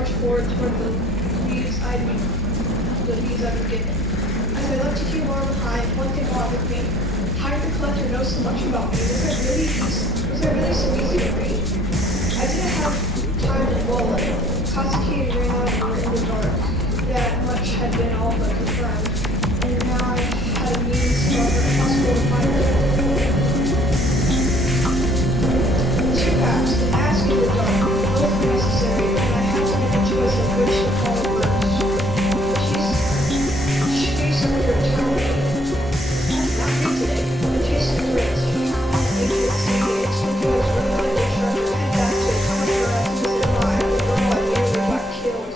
marched forward toward the leads I'd been given. As I left a few more behind, one thing bothered me. How did the collector know so much about me? Was I really so easy to read? I didn't have time to dwell on it. Kazuki ran out and were in the dark. That much had been all but confirmed, and now I had a means of it possible to find her. Two paths, the ask and the dark, both were necessary, and I had to make a choice of which to follow first. She's under eternity. Not me today, but Jason Fritz, how they could see it's because we're not in the treasure, head back to the country as the girl I nearly got killed.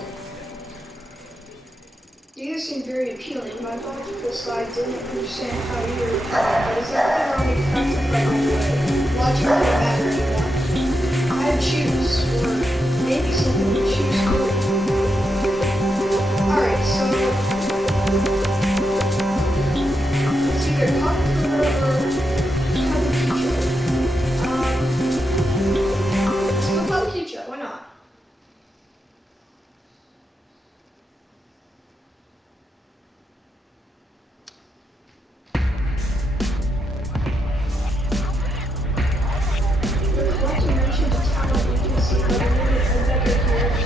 These seemed very appealing. My logical side didn't understand how you were but is everything wrong with practice right away? Logic didn't matter anymore. I had to choose, or maybe something would choose for me. Alright, so it's either conqueror or Kabukicho. Let's go Kabukicho, why not? The collector mentioned a talent we can see by the minute a decade here in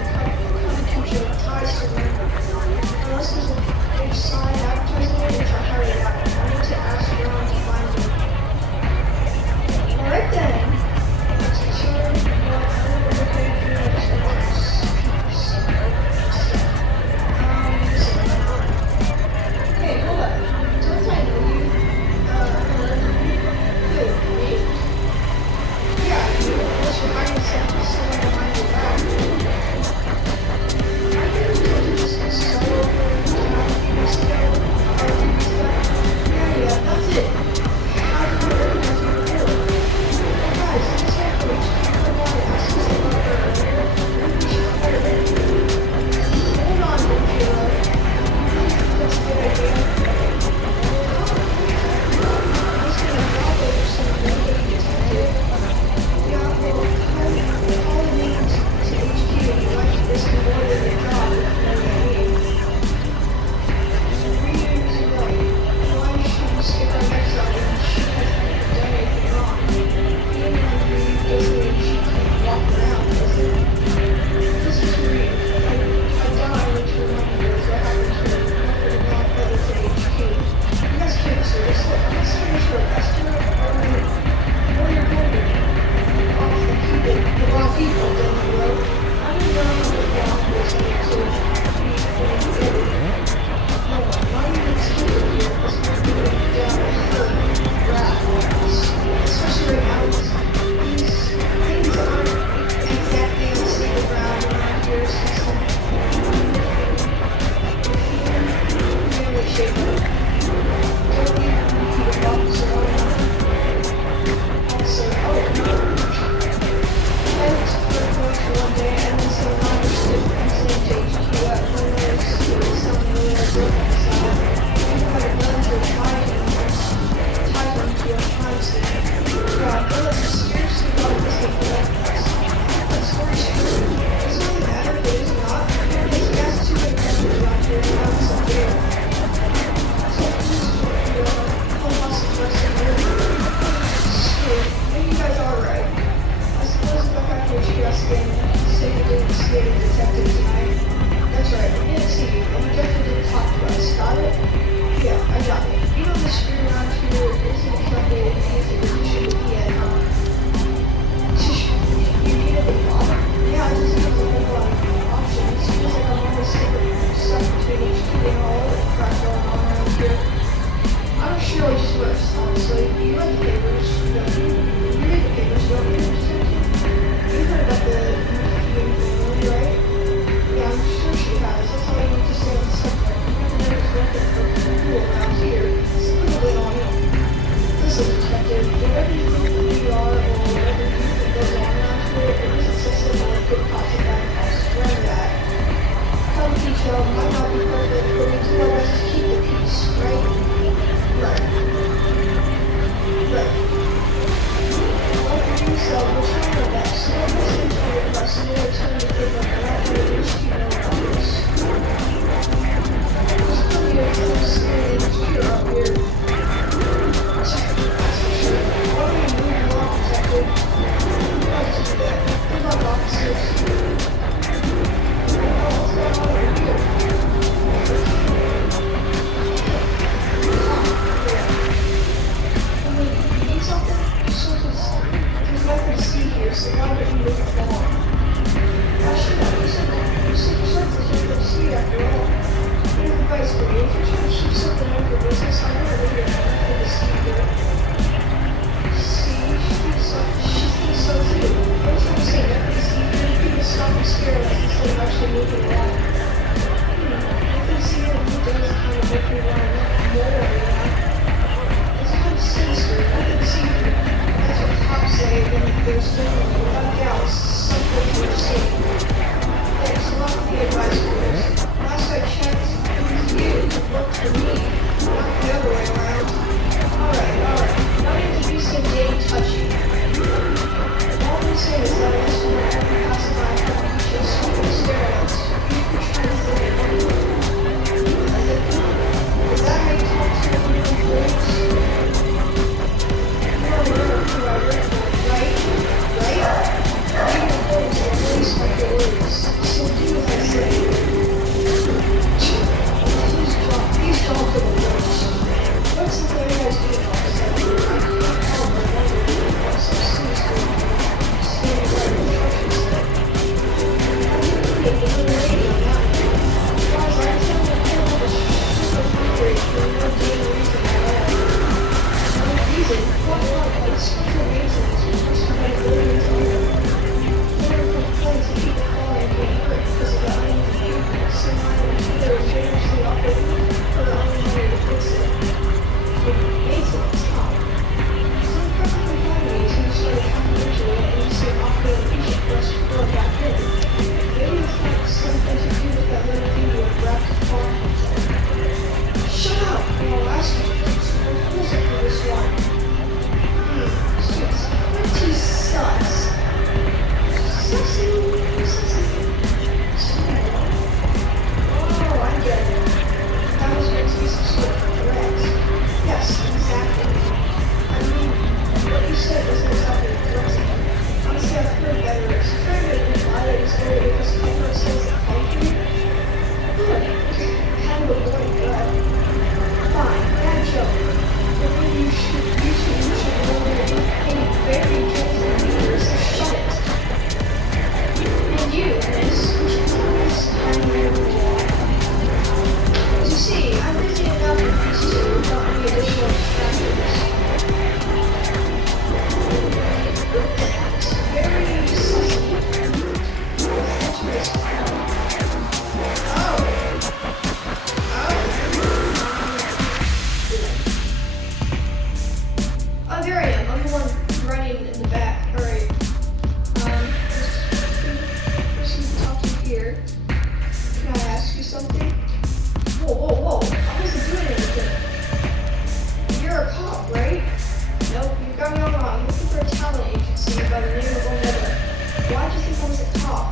why'd you think I was a cop?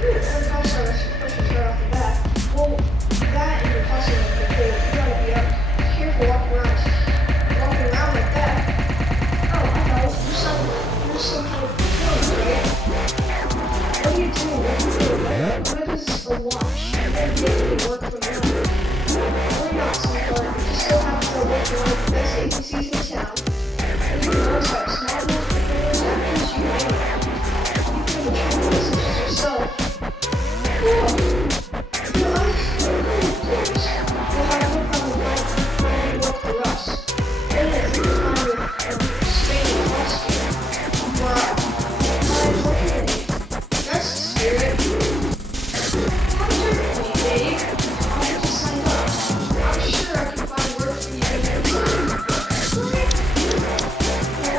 Phew, I'm sorry, I should push you right off the bat. Well, that and your hustling are cool. You gotta be careful walking around like that. Oh, I know. You're some kind of performer, right? What do you do? What is a watch? You don't get to work from home. Or not, sweetheart. You still have to work for one of the best agencies in town. And you know types, models, performers, actors, you name it. You can even train businesses yourself. Cool. You know, we'll have no problem finding work for us. It is kind of Spain and Austria. Wow. I'm looking at you. That's the spirit. Come with me, Dave. I'll just sign up. I'm sure I can find work for you in no time. Well,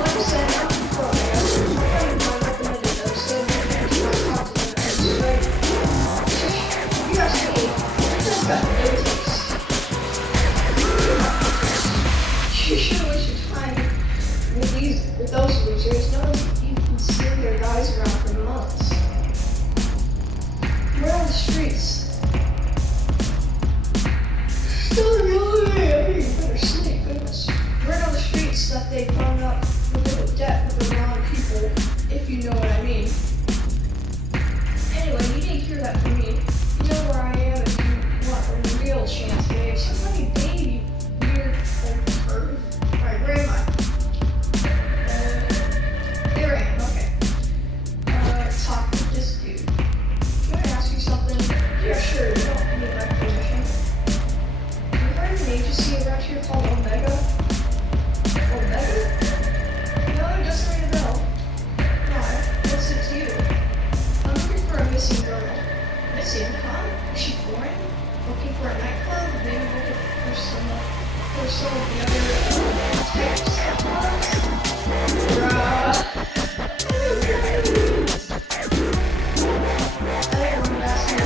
like I said, I'm from Florida. A friend of mine recommended those, so I'm going to talk to them straight. You ask me, I've got no taste. You should waste your time with those losers. No one's even seen their guys around for months. We're on the streets. Still in the elevator. I mean, you better sleep, goodness. We're on the streets that they've hung up with a debt with the wrong people, if you know what I mean. Anyway, you didn't hear that from me. You know where I am if you want a real chance, babe. Somebody, baby, weird old perv. Alright, where am I? There I am, okay. Talk with this dude. Can I ask you something? Yeah, sure, you don't need my permission. You heard of an agency around here called Omega? Omega? No, it doesn't ring a bell. Why? What's it to you? I'm looking for a missing girl. Missing, huh? Is she foreign? Looking for a nightclub? Maybe looking for some of the other types of clubs? Bruh. I don't want to ask you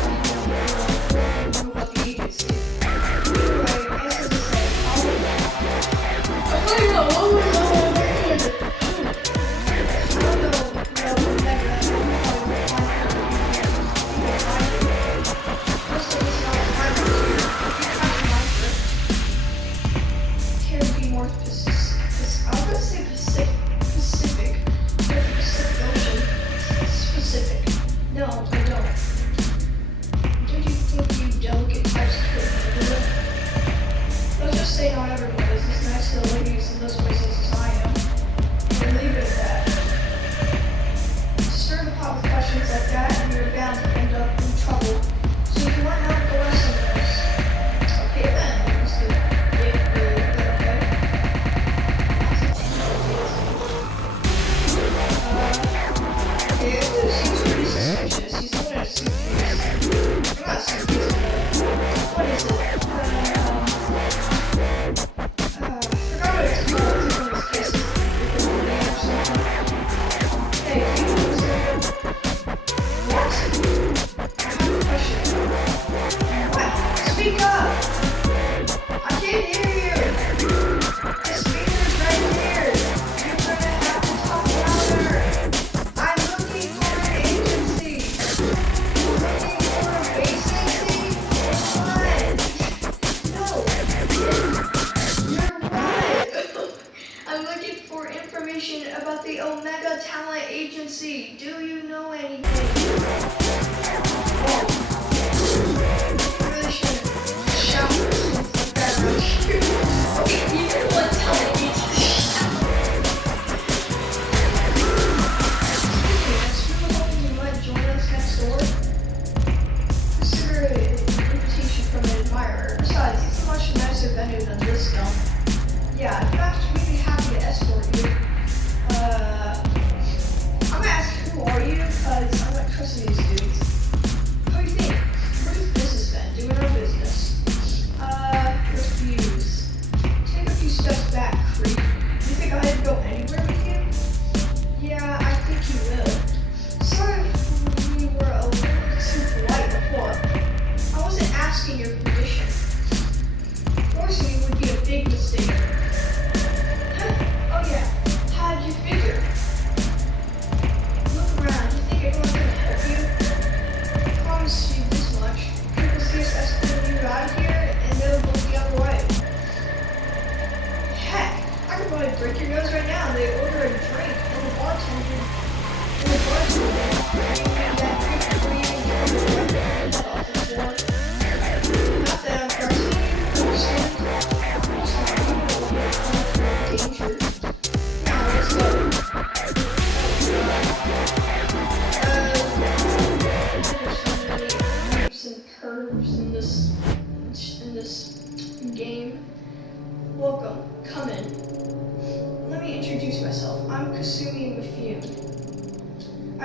about the agency. Anyway, I guess I'll just say, I don't know, no, I don't. Don't you think you delicate types could handle it? Let's just say not everyone is as nice to the ladies in those places as I am. And leave it at that. Stir the pot with questions like that and you're bound to end up in trouble. So if you want to have the lesson is, okay then, Mr. Dave, okay? It seems pretty suspicious. He's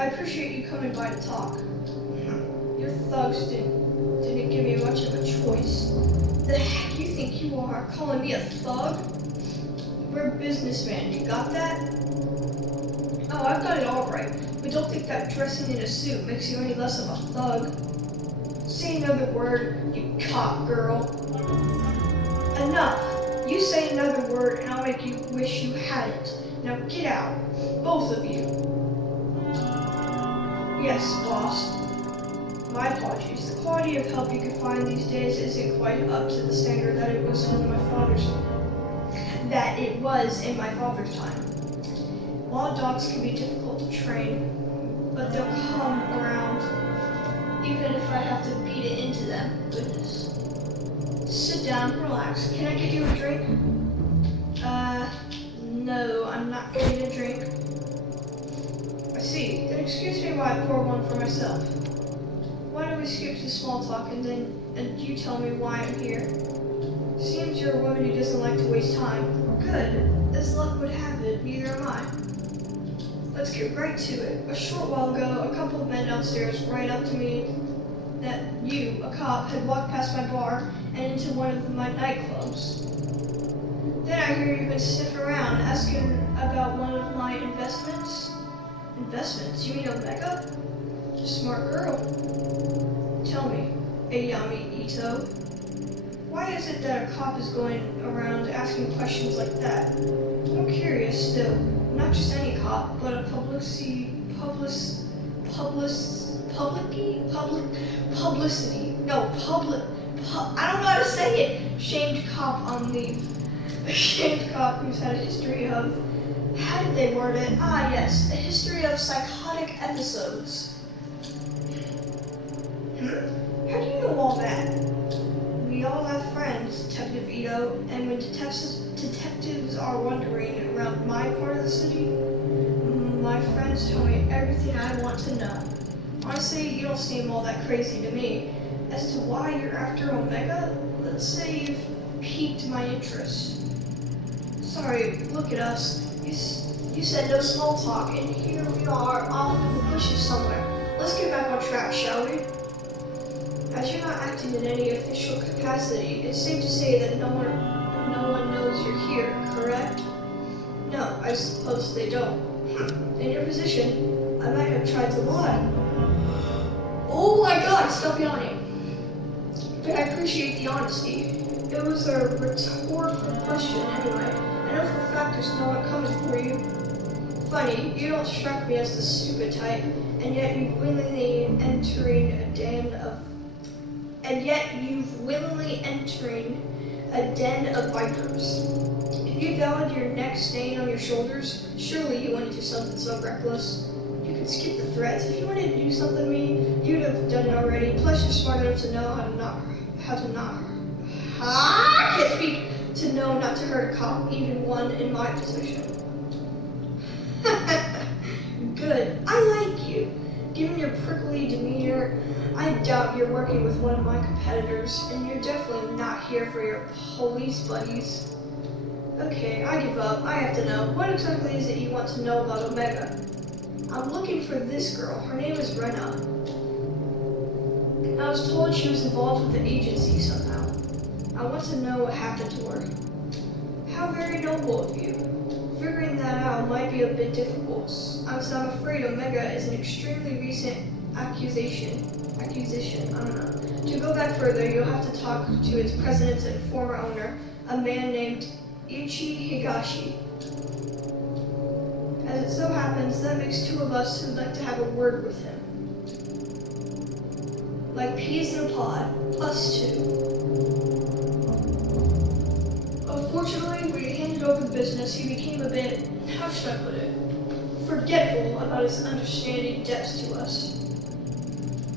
appreciate you coming by to talk. Your thugs didn't give me much of a choice. The heck you think you are, calling me a thug? We're businessmen, you got that? Oh, I've got it all right, but don't think that dressing in a suit makes you any less of a thug. Say another word, you cop girl. Enough! You say another word and I'll make you wish you hadn't. Now get out, both of you. Yes, boss. My apologies. The quality of help you can find these days isn't quite up to the standard that it was in my father's time. Wild dogs can be difficult to train, but they'll come around, even if I have to beat it into them. Goodness. Sit down, relax. Can I get you a drink? No, I'm not getting a drink. I see. Then excuse me while I pour one for myself. Why don't we skip the small talk and you tell me why I'm here? Seems you're a woman who doesn't like to waste time. Good. As luck would have it, neither am I. Let's get right to it. A short while ago, a couple of men downstairs ran up to me that you, a cop, had walked past my bar and into one of my nightclubs. Then I hear you've been sniffing around, asking about one of my investments. Investments? You mean Omega? Smart girl. Tell me, Ayami Ito, why is it that a cop is going around asking questions like that? I'm curious still. Not just any cop, but a publicity. I don't know how to say it. Shamed cop on leave. A shamed cop who's had a history of, how did they word it? Ah, yes, a history of psychotic episodes. How do you know all that? We all have friends, Detective Ito, and when detectives are wandering around my part of the city, my friends tell me everything I want to know. Honestly, you don't seem all that crazy to me. As to why you're after Omega, let's say you've piqued my interest. Sorry, look at us. You said no small talk, and here we are, off in the bushes somewhere. Let's get back on track, shall we? As you're not acting in any official capacity, it's safe to say that no one knows you're here, correct? No, I suppose they don't. In your position, I might have tried to lie. Oh my god, stop yawning. But I appreciate the honesty. It was a rhetorical question anyway. I know for a fact there's no one coming for you. Funny, you don't strike me as the stupid type, and yet you've willingly entering a den of vipers. If you valued your neck staying on your shoulders, surely you wouldn't do something so reckless. You could skip the threats. If you wanted to do something to me, you'd have done it already. Plus, you're smart enough to know not to hurt a cop, even one in my position. Good. I like you. Given your prickly demeanor, I doubt you're working with one of my competitors, and you're definitely not here for your police buddies. Okay, I give up. I have to know. What exactly is it you want to know about Omega? I'm looking for this girl. Her name is Rena. I was told she was involved with the agency somehow. I want to know what happened to her. How very noble of you. Figuring that out might be a bit difficult, as I'm afraid Omega is an extremely recent accusation, I don't know. To go back further, you'll have to talk to its president and former owner, a man named Ichi Higashi. As it so happens, that makes two of us who'd like to have a word with him. Like peas in a pod, plus two. Unfortunately, when he handed over the business, he became a bit, how should I put it, forgetful about his understanding debts to us.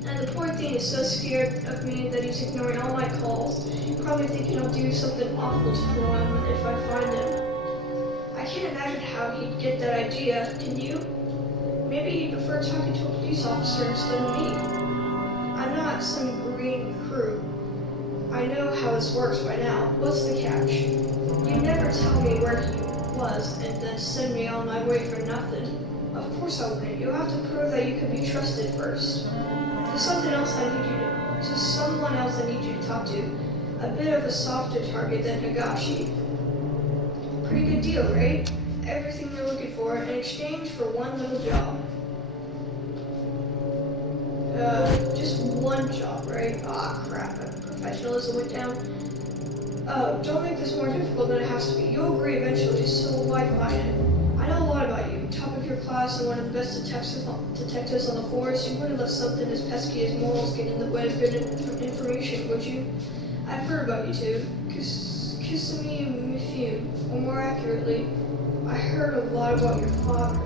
And the poor thing is so scared of me that he's ignoring all my calls, probably thinking I'll do something awful to him if I find him. I can't imagine how he'd get that idea, can you? Maybe he'd prefer talking to a police officer instead of me. I'm not some green crew. I know how this works by now. What's the catch? You never tell me where he was and then send me on my way for nothing. Of course I wouldn't. You'll have to prove that you can be trusted first. There's something else I need you to, someone else I need you to talk to. A bit of a softer target than Nagashi. Pretty good deal, right? Everything you're looking for in exchange for one little job. Just one job, right? Ah, crap. Professionalism went down. Oh, don't make this more difficult than it has to be. You'll agree eventually, so why fight it? I know a lot about you. Top of your class and one of the best detectives on the force. You wouldn't let something as pesky as morals get in the way of good information, would you? I've heard about you two. Kissimmee, or more accurately, I heard a lot about your father.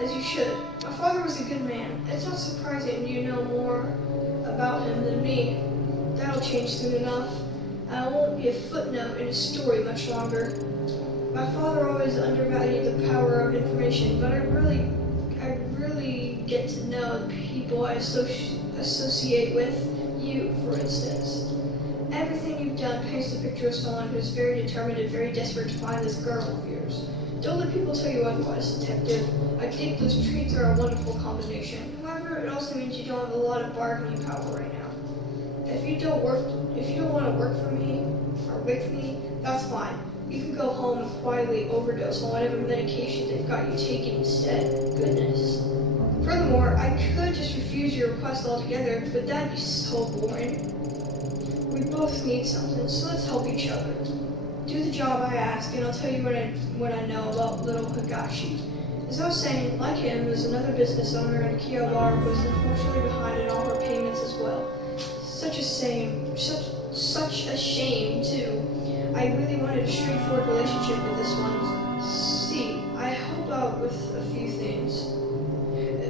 As you should. My father was a good man. It's not surprising you know more about him than me. That'll change soon enough. I won't be a footnote in his story much longer. My father always undervalued the power of information, but I really get to know the people I associate with. You, for instance. Everything you've done paints the picture of someone who's very determined and very desperate to find this girl of yours. Don't let people tell you otherwise, detective. I think those traits are a wonderful combination. However, it also means you don't have a lot of bargaining power right now. If you don't want to work for me or with me, that's fine. You can go home and quietly overdose on whatever medication they've got you taking instead. Goodness. Furthermore, I could just refuse your request altogether, but that'd be so boring. We both need something, so let's help each other. Do the job I ask, and I'll tell you what I know about little Higashi. As I was saying, like him, there's another business owner in Akihabara who is unfortunately behind in all her payments as well. Such a shame, too. I really wanted a straightforward relationship with this one. See, I help out with a few things.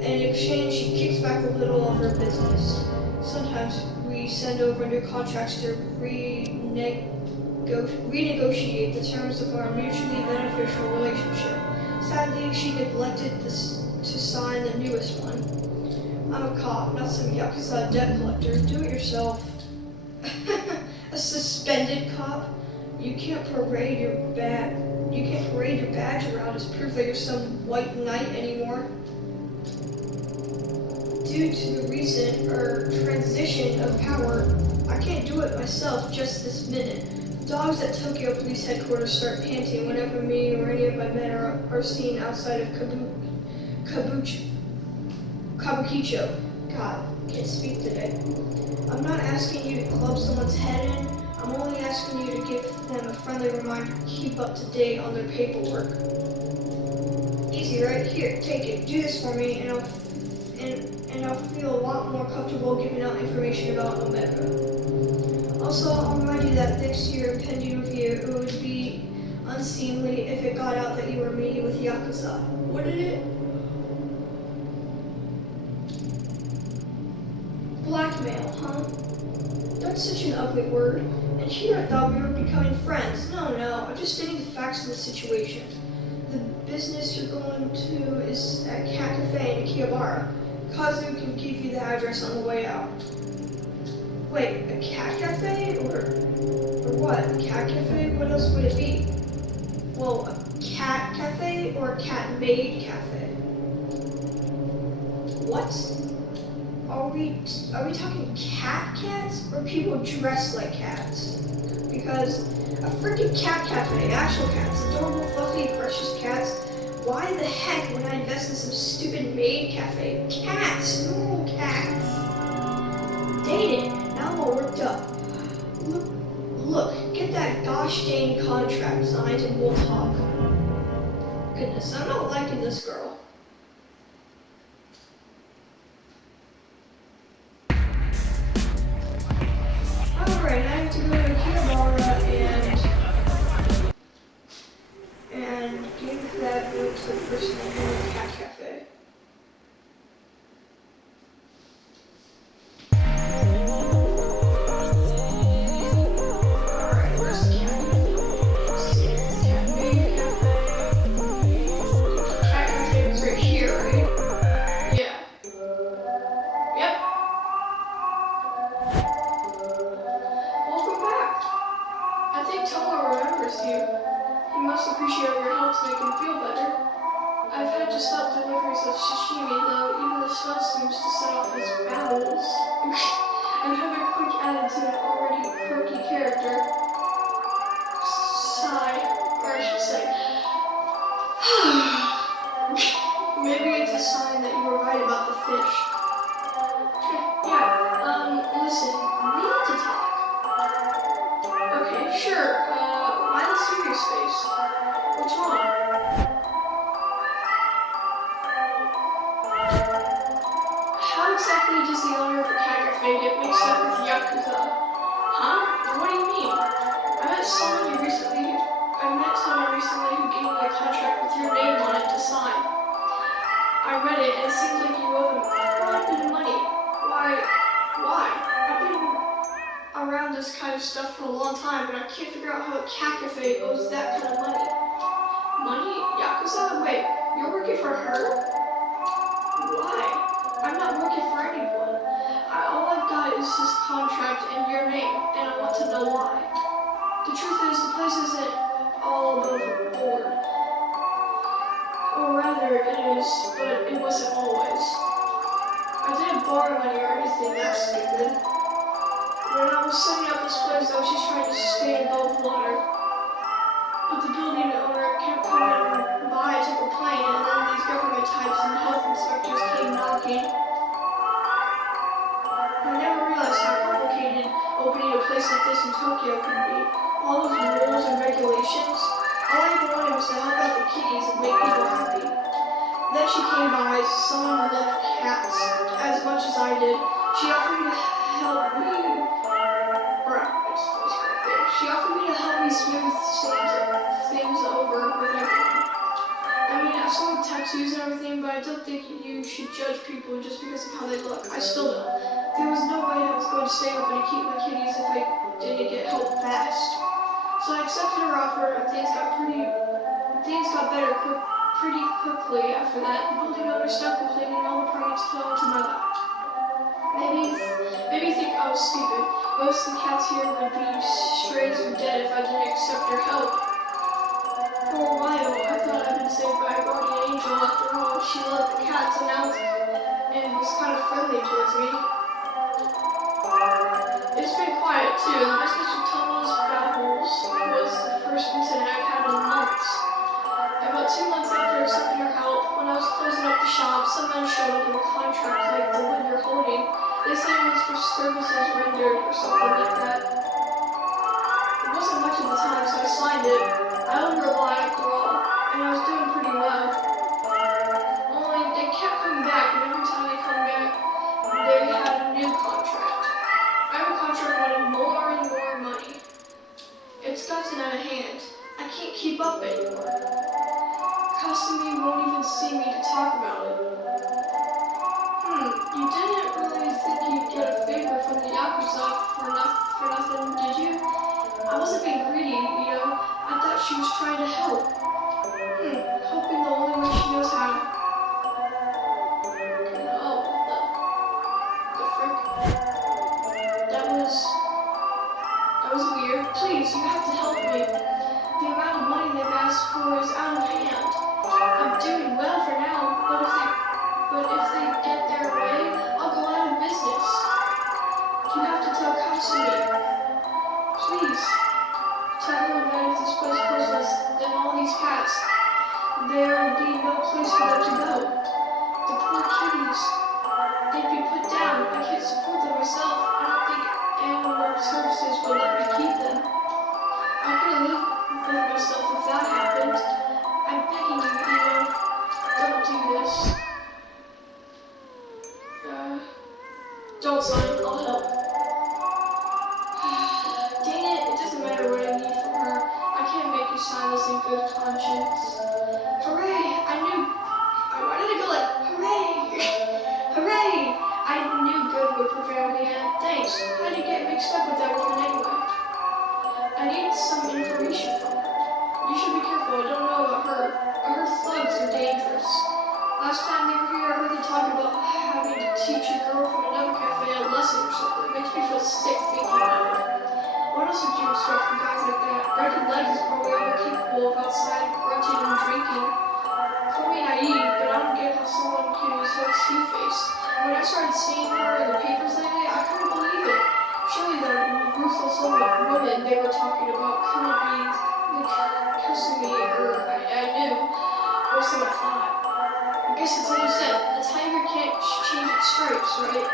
In exchange, she kicks back a little of her business. Sometimes we send over new contracts to renegotiate the terms of our mutually beneficial relationship. Sadly, she neglected to sign the newest one. I'm a cop, not some Yakuza debt collector. Do it yourself. A suspended cop? You can't parade your badge around as proof that you're some white knight anymore. Due to the recent transition of power, I can't do it myself just this minute. Dogs at Tokyo Police Headquarters start panting whenever me or any of my men are seen outside of Kabukicho. God, can't speak today. I'm not asking you to club someone's head in. I'm only asking you to give them a friendly reminder to keep up to date on their paperwork. Easy, right? Here, take it. Do this for me, and I'll feel a lot more comfortable giving out information about Omega. Also, I'll remind you that next year, pending review, it would be unseemly if it got out that you were meeting with Yakuza. Wouldn't it? Blackmail, huh? That's such an ugly word. And here I thought we were becoming friends. No, I'm just stating the facts of the situation. The business you're going to is at Cat Cafe in Akihabara. Kazu can give you the address on the way out. Wait, a cat cafe? Or what? A cat cafe? What else would it be? Well, a cat cafe or a cat-made cafe? What? Are we talking cats or people dressed like cats? Because a freaking cat cafe, actual cats, adorable, fluffy, precious cats. Why the heck would I invest in some stupid maid cafe? Cats, normal cats. Dang it, now I'm all worked up. Look, get that gosh dang contract signed and we'll talk. Goodness, I'm not liking this girl. Alright, I have to go to Akihabara and give that note to the person in the cat cafe. Alright, where's the cat? Cat cafe rules and have a quick added to an already quirky character. Sigh, or I should say, maybe it's a sign that you were right about the fish. Yeah, listen, we need to talk. Okay, sure, why the serious face? What's wrong? How exactly does the owner of a cafe get mixed up with Yakuza? Huh? What do you mean? I met someone recently who gave me a contract with your name on it to sign. I read it and it seems like you owe them quite a bit of money. Why? I've been around this kind of stuff for a long time, but I can't figure out how a cat cafe owes that kind of money. Money? Yakuza? Wait, you're working for her? Why? I'm not working for anyone. All I've got is this contract and your name, and I want to know why. The truth is, the place isn't all above board. Or rather, it is, but it wasn't always. I didn't borrow money or anything that stupid. When I was setting up this place, I was just trying to stay above water. But the building owner kept coming by to complain, and then these government types and health inspectors came knocking. I never realized how complicated opening a place like this in Tokyo could be. All those rules and regulations. All I even wanted was to help out the kitties and make people happy. Then she came by, someone who loved cats as much as I did. She offered me to help me. She offered me to help me smooth things over with everyone. I mean, I saw the tattoos and everything, but I don't think you should judge people just because of how they look. I still don't. There was no way I was going to stay open and keep my kitties if I didn't get help fast. So I accepted her offer, and things got better pretty quickly after that. The building owner stopped complaining, and all the permits fell into my lap. Maybe you think I was stupid. Most of the cats here would be strays or dead if I didn't accept their help. For a while, I thought I'd been saved by a guardian angel. After all, she loved the cats and was kind of friendly towards me. It's been quiet too. The business with tunnels, battles was the first incident I've had in months. About 2 months after accepting her help, when I was closing up the shop, some men showed up with a contract like the one you're holding. They said it was for services rendered or something like that. It wasn't much at the time, so I signed it. I owed her a lot after all, and I was doing pretty well. Only they kept coming back, and every time they come back, they had a new contract. I have a contract wanting more and more money. It's gotten out of hand. I can't keep up anymore. Kasumi won't even see me to talk about it. You didn't really think you'd get a favor from the Yakuza for nothing, did you? I wasn't being greedy, you know. I thought she was trying to help. Hoping the only way she knows how. Oh, the frick? That was weird. Please, you have to help me. The amount of money they've asked for is out of hand. I'm doing well for now, but if they get their way, I'll go out of business. You have to tell Kasumi. Please. Tell her that if this place closes, then all these cats, there will be no place for them to go. The poor kitties, they'd be put down. I can't support them myself. I don't think animal services will let me keep them. I couldn't live with myself if that happened. I'm begging you, don't do this. Don't sign, I'll help. Dang it doesn't matter what I need from her. I can't make you sign this in good conscience. Hooray! Why did I go like, hooray? Hooray! I knew good would prevail in the end. Thanks. How'd you get mixed up with that woman anyway? I need some information from her. You should be careful, I don't know about her. Her thugs are dangerous. Last time they were here, I heard them talk about having to teach a girl from another cafe a lesson or something. It makes me feel sick thinking about it. What else would you expect from guys like that? Breaking legs is probably all they're capable of outside grunting and drinking. Call me naive, but I don't get how someone can be so two-faced. When I started seeing her in the paper they were talking about couldn't be cursing me, or I knew worse than I thought. I guess it's like you said, a tiger can't change its stripes, right?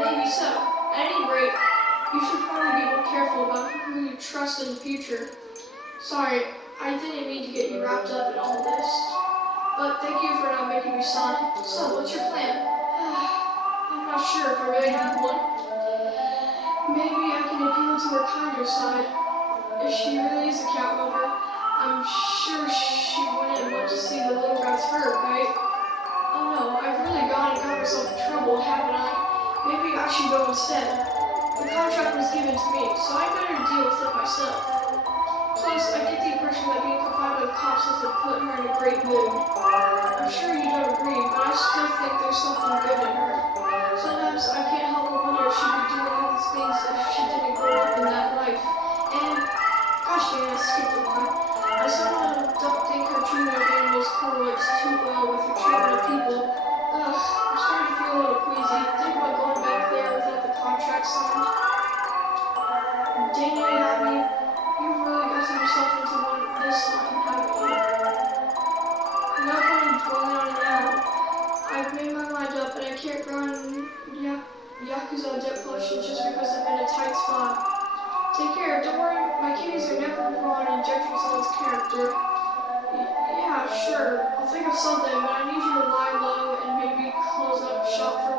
Maybe so. At any rate, you should probably be more careful about who you trust in the future. Sorry, I didn't mean to get you wrapped up in all this. But thank you for not making me sob. So, what's your plan? I'm not sure if I really have one. Maybe I can appeal to her kinder side. If she really is a cat lover, I'm sure she wouldn't want to see the little guy's hurt, right? Oh no, I've really got myself in trouble, haven't I? Maybe I should go instead. The contract was given to me, so I better deal with it myself. Plus, I get the impression that being confined by the cops doesn't put her in a great mood. I'm sure you don't agree, but I still think there's something good in her. Sometimes I can't help but wonder if she'd be doing all these things if she didn't grow up in that life. And, gosh dang, I skipped a line. I somehow don't think her treatment of animals correlates too well with her treatment of people. I'm starting to feel a little queasy. Think about going back there without the contract signed. Dang it, Abby. You've really gotten yourself into one this time, haven't you? No point in dwelling on it now. I've made my mind up, and I can't run Yakuza debt collection just because I'm in a tight spot. Take care, don't worry, my kidneys are never raw and injecting someone's character. Yeah, sure, I'll think of something, but I need you to lie low and maybe close up shop for